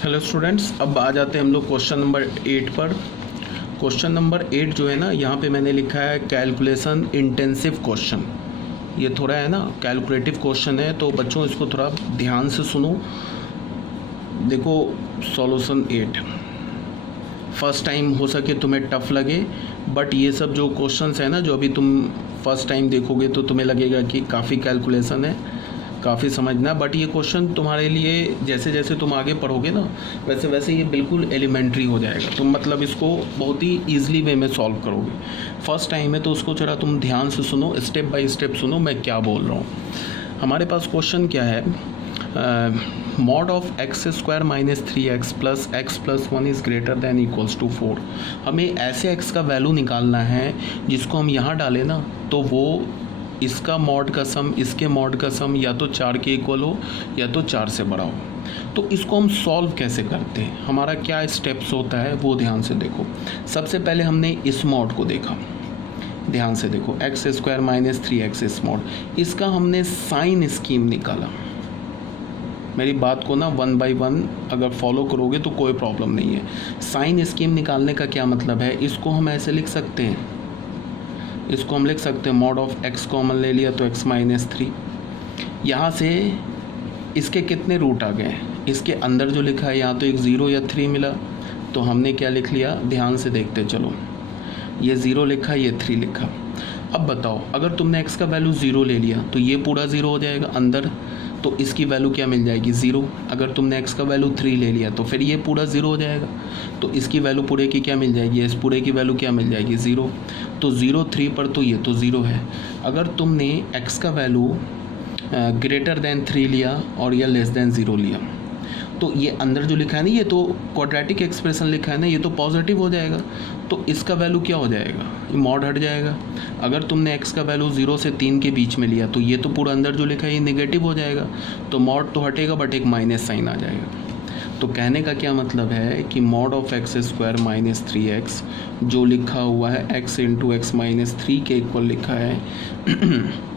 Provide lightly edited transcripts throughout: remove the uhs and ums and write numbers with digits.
Hello students, अब आ जाते हैं हम लोग क्वेश्चन नंबर 8 पर। क्वेश्चन नंबर 8 जो है ना, यहाँ पे मैंने लिखा है कैलकुलेशन इंटेंसिव क्वेश्चन। ये थोड़ा है ना कैलकुलेटिव क्वेश्चन है, तो बच्चों इसको थोड़ा ध्यान से सुनो। देखो सॉल्यूशन 8 फर्स्ट टाइम हो सके तुम्हें टफ लगे, बट ये सब जो क्वेश्चंस है ना, जो अभी तुम फर्स्ट टाइम देखोगे तो तुम्हें लगेगा कि काफ़ी कैलकुलेशन है, काफ़ी समझना। बट ये क्वेश्चन तुम्हारे लिए जैसे जैसे तुम आगे पढ़ोगे ना, वैसे वैसे ये बिल्कुल एलिमेंट्री हो जाएगा। तुम मतलब इसको बहुत ही ईजिली वे में सॉल्व करोगे। फर्स्ट टाइम है तो उसको जरा तुम ध्यान से सुनो, स्टेप बाय स्टेप सुनो मैं क्या बोल रहा हूँ। हमारे पास क्वेश्चन क्या है, mod of x square minus 3x plus x plus 1 is greater than equals to 4। हमें ऐसे x का वैल्यू निकालना है जिसको हम यहाँ डालें ना तो वो इसका मॉड का सम इसके मॉड का सम या तो 4 के इक्वल हो या तो 4 से बड़ा हो। तो इसको हम सॉल्व कैसे करते हैं, हमारा क्या स्टेप्स होता है वो ध्यान से देखो। सबसे पहले हमने इस मॉड को देखा, ध्यान से देखो, एक्स स्क्वायर माइनस 3x इस मॉड, इसका हमने साइन स्कीम निकाला। मेरी बात को ना 1 बाई 1 अगर फॉलो करोगे तो कोई प्रॉब्लम नहीं है। साइन स्कीम निकालने का क्या मतलब है, इसको हम ऐसे लिख सकते हैं, इसको हम लिख सकते हैं मॉड ऑफ एक्स कॉमन ले लिया तो x माइनस 3। यहाँ से इसके कितने रूट आ गए, इसके अंदर जो लिखा है यहाँ तो एक 0 या 3 मिला, तो हमने क्या लिख लिया, ध्यान से देखते चलो, ये 0 लिखा, ये 3 लिखा। अब बताओ अगर तुमने x का वैल्यू 0 ले लिया तो ये पूरा 0 हो जाएगा अंदर, तो इसकी वैल्यू क्या मिल जाएगी 0। अगर तुमने x का वैल्यू 3 ले लिया तो फिर ये पूरा 0 हो जाएगा, तो इसकी वैल्यू पूरे की क्या मिल जाएगी, इस पूरे की वैल्यू क्या मिल जाएगी 0। तो 0 3 पर तो ये तो 0 है। अगर तुमने x का वैल्यू ग्रेटर दैन 3 लिया और या लेस दैन 0 लिया तो ये अंदर जो लिखा है ना, ये तो क्वाड्रेटिक एक्सप्रेशन लिखा है ना, ये तो पॉजिटिव हो जाएगा, तो इसका वैल्यू क्या हो जाएगा, ये मॉड हट जाएगा। अगर तुमने x का वैल्यू 0 से 3 के बीच में लिया तो ये तो पूरा अंदर जो लिखा है ये नेगेटिव हो जाएगा, तो मॉड तो हटेगा बट एक माइनस साइन आ जाएगा। तो कहने का क्या मतलब है कि mod of x square minus 3x जो लिखा हुआ है x इंटू एक्स माइनस 3 के इक्वल लिखा है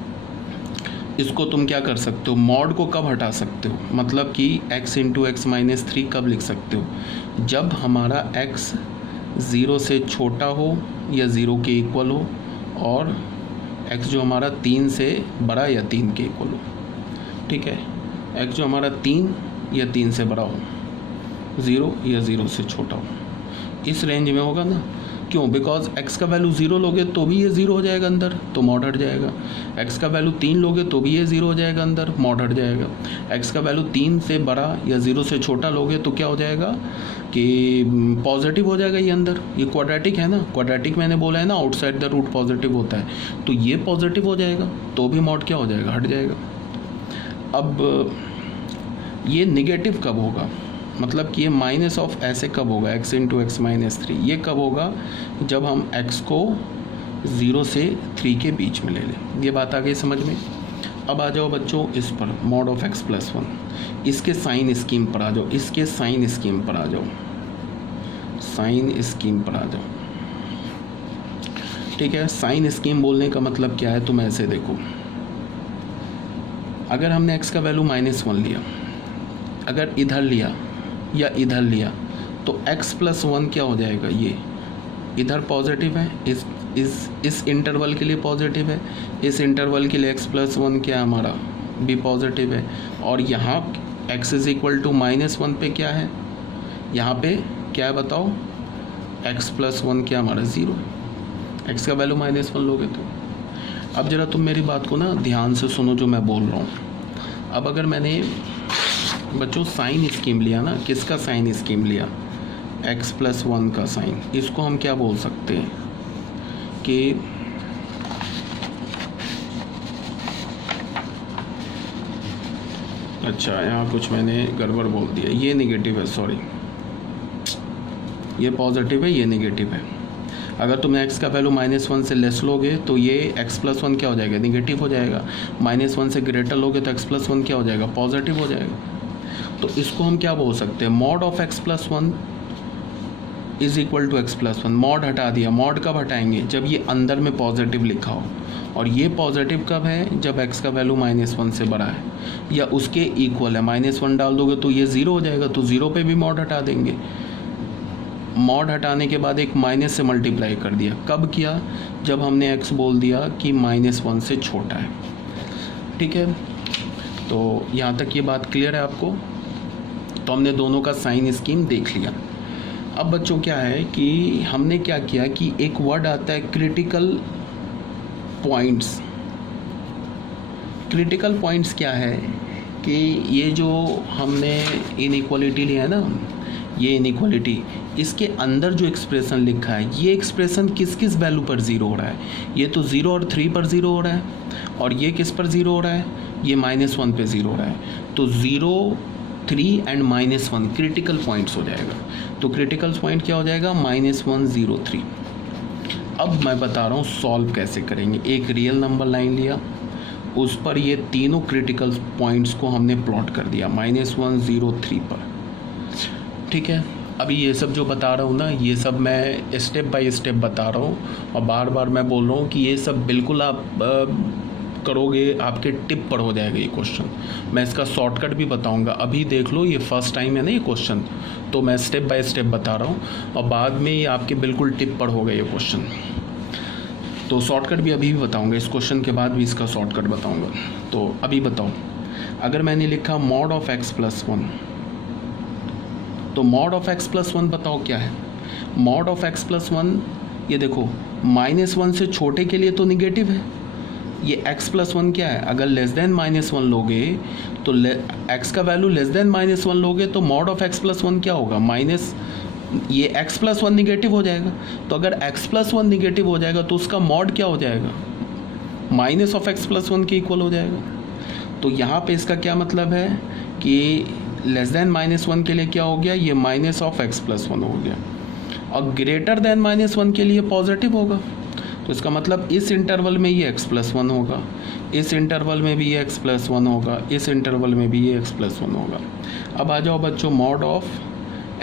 इसको तुम क्या कर सकते हो, मॉड को कब हटा सकते हो, मतलब कि x इंटू एक्स माइनस 3 कब लिख सकते हो, जब हमारा x 0 से छोटा हो या 0 के इक्वल हो और x जो हमारा 3 से बड़ा या 3 के इक्वल हो। ठीक है, x जो हमारा 3 या 3 से बड़ा हो, 0 या 0 से छोटा हो, इस रेंज में होगा ना। क्यों, बिकॉज x का वैल्यू 0 लोगे तो भी ये 0 हो जाएगा अंदर, तो मॉड हट जाएगा। x का वैल्यू 3 लोगे तो भी ये 0 हो जाएगा अंदर, मॉड हट जाएगा। x का वैल्यू 3 से बड़ा या 0 से छोटा लोगे तो क्या हो जाएगा कि पॉजिटिव हो जाएगा ये अंदर। ये क्वाड्रेटिक है ना, क्वाड्रेटिक मैंने बोला है ना, आउटसाइड द रूट पॉजिटिव होता है, तो ये पॉजिटिव हो जाएगा, तो भी मॉड क्या हो जाएगा, हट जाएगा। अब ये निगेटिव कब होगा, मतलब कि ये माइनस ऑफ ऐसे कब होगा, x इंटू एक्स माइनस 3, ये कब होगा, जब हम x को 0 से 3 के बीच में ले लें। ये बात आ गई समझ में। अब आ जाओ बच्चों इस पर, मॉड ऑफ x प्लस 1, इसके साइन स्कीम पर आ जाओ, इसके साइन स्कीम पर आ जाओ, साइन स्कीम पर आ जाओ। ठीक है, साइन स्कीम बोलने का मतलब क्या है, तुम ऐसे देखो, अगर हमने x का वैल्यू -1 लिया, अगर इधर लिया या इधर लिया तो x प्लस 1 क्या हो जाएगा, ये इधर पॉजिटिव है, इस इंटरवल के लिए पॉजिटिव है, इस इंटरवल के लिए x प्लस 1 क्या है हमारा भी पॉजिटिव है, और यहाँ x इज इक्वल टू -1 पे क्या है, यहाँ पे क्या है बताओ, x प्लस 1 क्या हमारा 0, x का वैल्यू -1 लोगे तो। अब ज़रा तुम मेरी बात को ना ध्यान से सुनो जो मैं बोल रहा हूँ। अब अगर मैंने बच्चों साइन स्कीम लिया ना, किसका साइन स्कीम लिया, x प्लस 1 का साइन, इसको हम क्या बोल सकते हैं कि अच्छा यहाँ कुछ मैंने गड़बड़ बोल दिया, ये नेगेटिव है, सॉरी, ये पॉजिटिव है, ये नेगेटिव है। अगर तुमने x का वैल्यू -1 से लेस लोगे तो ये x प्लस 1 क्या हो जाएगा, नेगेटिव हो जाएगा। -1 से ग्रेटर लोगे तो x प्लस 1 क्या हो जाएगा, पॉजिटिव हो जाएगा। तो इसको हम क्या बोल सकते हैं, mod of x plus 1 is equal to x plus 1। Mod हटा दिया, मॉड कब हटाएंगे, जब ये अंदर में पॉजिटिव लिखा हो, और ये पॉजिटिव कब है, जब x का वैल्यू -1 से बड़ा है या उसके इक्वल है। -1 डाल दोगे तो ये 0 हो जाएगा, तो 0 पे भी मॉड हटा देंगे। मॉड हटाने के बाद एक माइनस से मल्टीप्लाई कर दिया। कब किया, जब हमने x बोल दिया कि -1 से छोटा है। ठीक है, तो यहाँ तक ये बात क्लियर है आपको। तो हमने दोनों का साइन स्कीम देख लिया। अब बच्चों क्या है कि हमने क्या किया कि एक वर्ड आता है क्रिटिकल पॉइंट्स। क्रिटिकल पॉइंट्स क्या है कि ये जो हमने इनइक्वालिटी लिया है ना, ये इनइक्वालिटी, इसके अंदर जो एक्सप्रेशन लिखा है, ये एक्सप्रेशन किस किस वैल्यू पर 0 हो रहा है। ये तो 0 और 3 पर 0 हो रहा है, और ये किस पर 0 हो रहा है, ये -1 पे 0 हो रहा है। तो 0, 3 एंड -1 क्रिटिकल पॉइंट्स हो जाएगा। तो क्रिटिकल पॉइंट क्या हो जाएगा, -1, 0, 3। अब मैं बता रहा हूँ सॉल्व कैसे करेंगे। एक रियल नंबर लाइन लिया, उस पर ये तीनों क्रिटिकल पॉइंट्स को हमने प्लॉट कर दिया -1, 0, 3 पर। ठीक है, अभी ये सब जो बता रहा हूँ ना, ये सब मैं स्टेप बाय स्टेप बता रहा हूँ, और बार बार मैं बोल रहा हूँ कि ये सब बिल्कुल आप करोगे, आपके टिप पर हो जाएगा ये क्वेश्चन। मैं इसका शॉर्टकट भी बताऊंगा। अभी देख लो, ये फर्स्ट टाइम है ना ये क्वेश्चन, तो मैं स्टेप बाय स्टेप बता रहा हूँ, और बाद में ये आपके बिल्कुल टिप पर होगा ये क्वेश्चन। तो शॉर्टकट भी अभी भी बताऊंगा, इस क्वेश्चन के बाद भी इसका शॉर्टकट बताऊंगा। तो अभी बताओ, अगर मैंने लिखा मॉड ऑफ x+1, तो मॉड ऑफ x+1 बताओ क्या है। मॉड ऑफ x+1, ये देखो -1 से छोटे के लिए तो निगेटिव है। ये x+1 क्या है, अगर लेस देन -1 लोगे तो x का वैल्यू लेस देन -1 लोगे तो मॉड ऑफ x+1 क्या होगा, माइनस, ये x+1 निगेटिव हो जाएगा। तो अगर x+1 निगेटिव हो जाएगा तो उसका मॉड क्या हो जाएगा, माइनस ऑफ x+1 के इक्वल हो जाएगा। तो यहाँ पे इसका क्या मतलब है कि लेस देन -1 के लिए क्या हो गया, ये माइनस ऑफ x+1 हो गया, और ग्रेटर देन -1 के लिए पॉजिटिव होगा। तो इसका मतलब इस इंटरवल में ये x+1 होगा, इस इंटरवल में भी ये x+1 होगा, इस इंटरवल में भी ये x+1 होगा। अब आ जाओ बच्चों मॉड ऑफ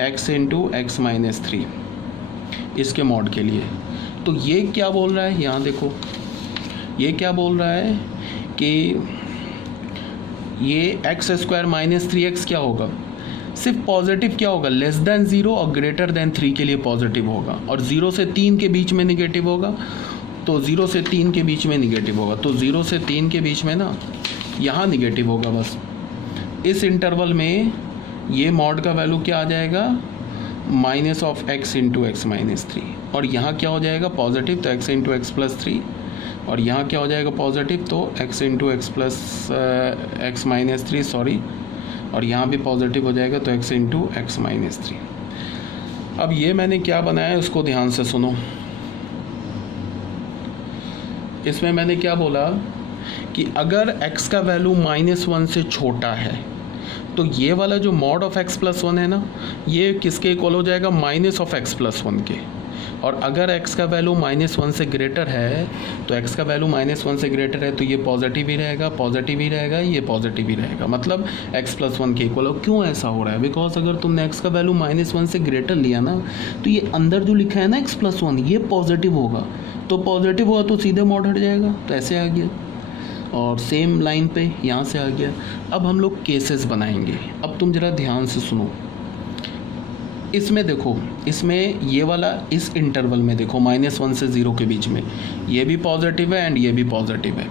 x × x-3, इसके मॉड के लिए। तो ये क्या बोल रहा है, यहाँ देखो, ये क्या बोल रहा है कि ये x² - 3x क्या होगा, सिर्फ पॉजिटिव क्या होगा, लेस देन 0 और ग्रेटर देन 3 के लिए पॉजिटिव होगा, और 0 से 3 के बीच में निगेटिव होगा। तो 0 से 3 के बीच में निगेटिव होगा, तो 0 से 3 के बीच में ना यहाँ निगेटिव होगा बस। इस इंटरवल में ये मॉड का वैल्यू क्या आ जाएगा, माइनस ऑफ x × x-3, और यहाँ क्या हो जाएगा पॉजिटिव, तो x × x+3, और यहाँ क्या हो जाएगा पॉजिटिव, तो x × x+x-3 सॉरी, और यहाँ भी पॉजिटिव हो जाएगा तो x × x-3। अब ये मैंने क्या बनाया उसको ध्यान से सुनो। इसमें मैंने क्या बोला कि अगर x का वैल्यू -1 से छोटा है तो ये वाला जो मॉड ऑफ x+1 है ना, ये किसके इक्वल हो जाएगा, माइनस ऑफ x+1 के। और अगर x का वैल्यू -1 से ग्रेटर है, तो x का वैल्यू -1 से ग्रेटर है तो ये पॉजिटिव ही रहेगा, पॉजिटिव ही रहेगा, ये पॉजिटिव ही रहेगा, मतलब x+1 के इक्वल। क्यों ऐसा हो रहा है, बिकॉज अगर तुमने x का वैल्यू -1 से ग्रेटर लिया ना, तो ये अंदर जो लिखा है ना x+1, ये पॉजिटिव होगा, तो पॉजिटिव हुआ तो सीधे मॉड हट जाएगा, तो ऐसे आ गया। और सेम लाइन पे यहाँ से आ गया। अब हम लोग केसेस बनाएंगे। अब तुम ज़रा ध्यान से सुनो। इसमें देखो, इसमें ये वाला इस इंटरवल में देखो -1 से 0 के बीच में ये भी पॉजिटिव है एंड ये भी पॉजिटिव है।